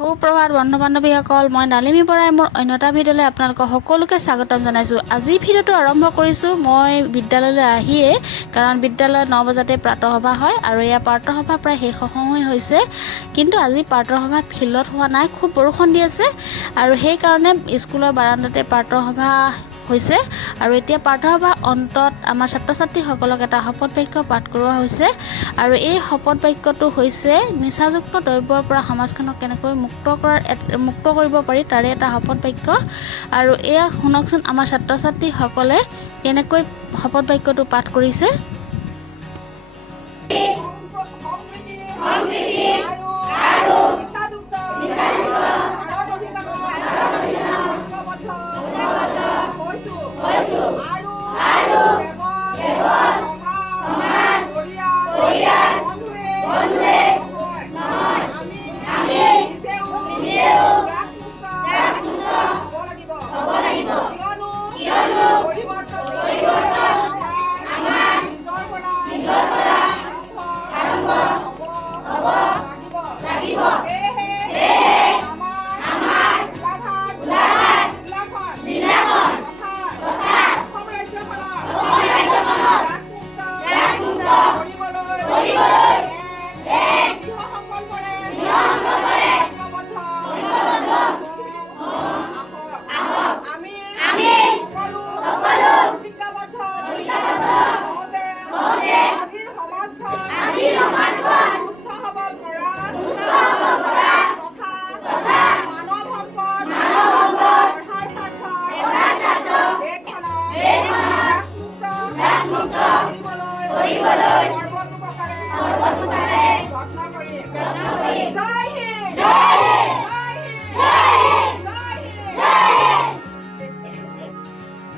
সুপ্ৰভাত বন্ধু বান্ধৱীসকল, মই ডালিমী বৰাই মোৰ অন্য এটা ভিডিঅ'লৈ আপোনালোকক সকলোকে স্বাগতম জনাইছোঁ। আজি ভিডিঅ'টো আৰম্ভ কৰিছোঁ মই বিদ্যালয়লৈ আহিয়ে, কাৰণ বিদ্যালয়ত 9 বজাতে প্ৰাতঃসভা হয় আৰু এয়া প্ৰাতঃসভা প্ৰায় শেষ সময় হৈছে। কিন্তু আজি প্ৰাতঃসভা ফিল্ডত হোৱা নাই, খুব বৰষুণ দি আছে আৰু সেইকাৰণে স্কুলৰ বাৰাণ্ডাতে প্ৰাতঃসভা হৈছে। আৰু এতিয়া প্ৰাতঃসভা অন্তত আমাৰ ছাত্ৰ ছাত্ৰীসকলক এটা শপত বাক্য পাঠ কৰোৱা হৈছে আৰু এই শপত বাক্যটো হৈছে নিচাযুক্ত দ্ৰব্যৰ পৰা সমাজখনক কেনেকৈ মুক্ত কৰিব পাৰি তাৰে এটা শপত বাক্য। আৰু এয়া শুনকচোন আমাৰ ছাত্ৰ ছাত্ৰীসকলে কেনেকৈ শপত বাক্যটো পাঠ কৰিছে।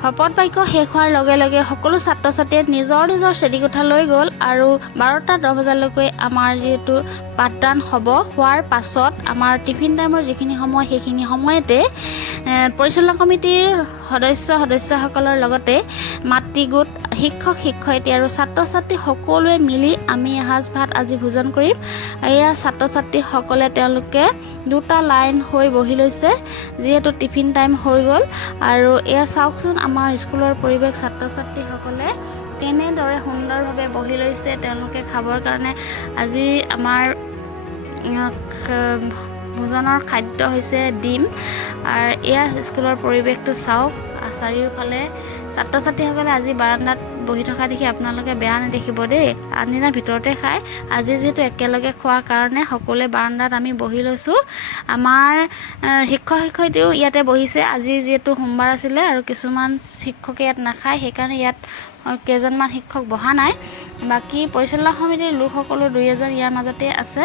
শপত বাক্য শেষ হোৱাৰ লগে লগে সকলো ছাত্ৰ ছাত্ৰীয়ে নিজৰ নিজৰ শ্ৰেণীকোঠা লৈ গ'ল আৰু 12টা 10 বজালৈকে আমাৰ যিহেতু পাঠদান হোৱাৰ পাছত আমাৰ টিফিন টাইমৰ যিখিনি সময় সেইখিনি সময়তে পৰিচালনা কমিটিৰ সদস্যসকলৰ লগতে মাতৃগোট শিক্ষক শিক্ষয়িত্ৰী আৰু ছাত্ৰ ছাত্ৰী সকলোৱে মিলি আমি এসাঁজ ভাত আজি ভোজন কৰিম। এয়া ছাত্ৰ ছাত্ৰীসকলে তেওঁলোকে দুটা লাইন হৈ বহি লৈছে যিহেতু টিফিন টাইম হৈ গ'ল। আৰু এয়া চাওকচোন আমাৰ স্কুলৰ পৰিৱেশ, ছাত্ৰ ছাত্ৰীসকলে কেনেদৰে সুন্দৰভাৱে বহি লৈছে তেওঁলোকে খাবৰ কাৰণে। আজি আমাৰ ভোজনৰ খাদ্য হৈছে ডিম। আৰু এয়া স্কুলৰ পৰিৱেশটো চাওক, চাৰিওফালে ছাত্ৰ ছাত্ৰীসকলে আজি বাৰাণ্ডাত বহি থকা দেখি আপোনালোকে বেয়া নেদেখিব দেই, আনদিনা ভিতৰতে খায়। আজি যিহেতু একেলগে খোৱাৰ কাৰণে সকলোৱে বাৰাণ্ডাত আমি বহি লৈছোঁ। আমাৰ শিক্ষক শিক্ষয়িত্ৰীও ইয়াতে বহিছে। আজি যিহেতু সোমবাৰ আছিলে আৰু কিছুমান শিক্ষকে ইয়াত নাখায়, সেইকাৰণে ইয়াত কেইজনমান শিক্ষক বহা নাই। বাকী পৰিচালনা সমিতিৰ লোকসকলো 2-এজন ইয়াৰ মাজতে আছে।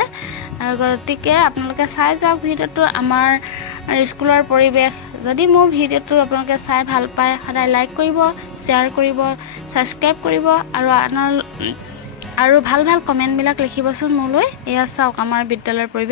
গতিকে আপোনালোকে চাই যাওক ভিডিঅ'টো আমাৰ স্কুলৰ পৰিৱেশ। যদি মোৰ ভিডিঅ'টো আপোনালোকে চাই ভাল পায়, সদায় লাইক কৰিব, শ্বেয়াৰ কৰিব, ছাবস্ক্ৰাইব কৰিব আৰু ভাল ভাল কমেণ্টবিলাক লিখিবচোন মোলৈ। এয়া চাওক আমাৰ বিদ্যালয়ৰ পৰিৱেশ।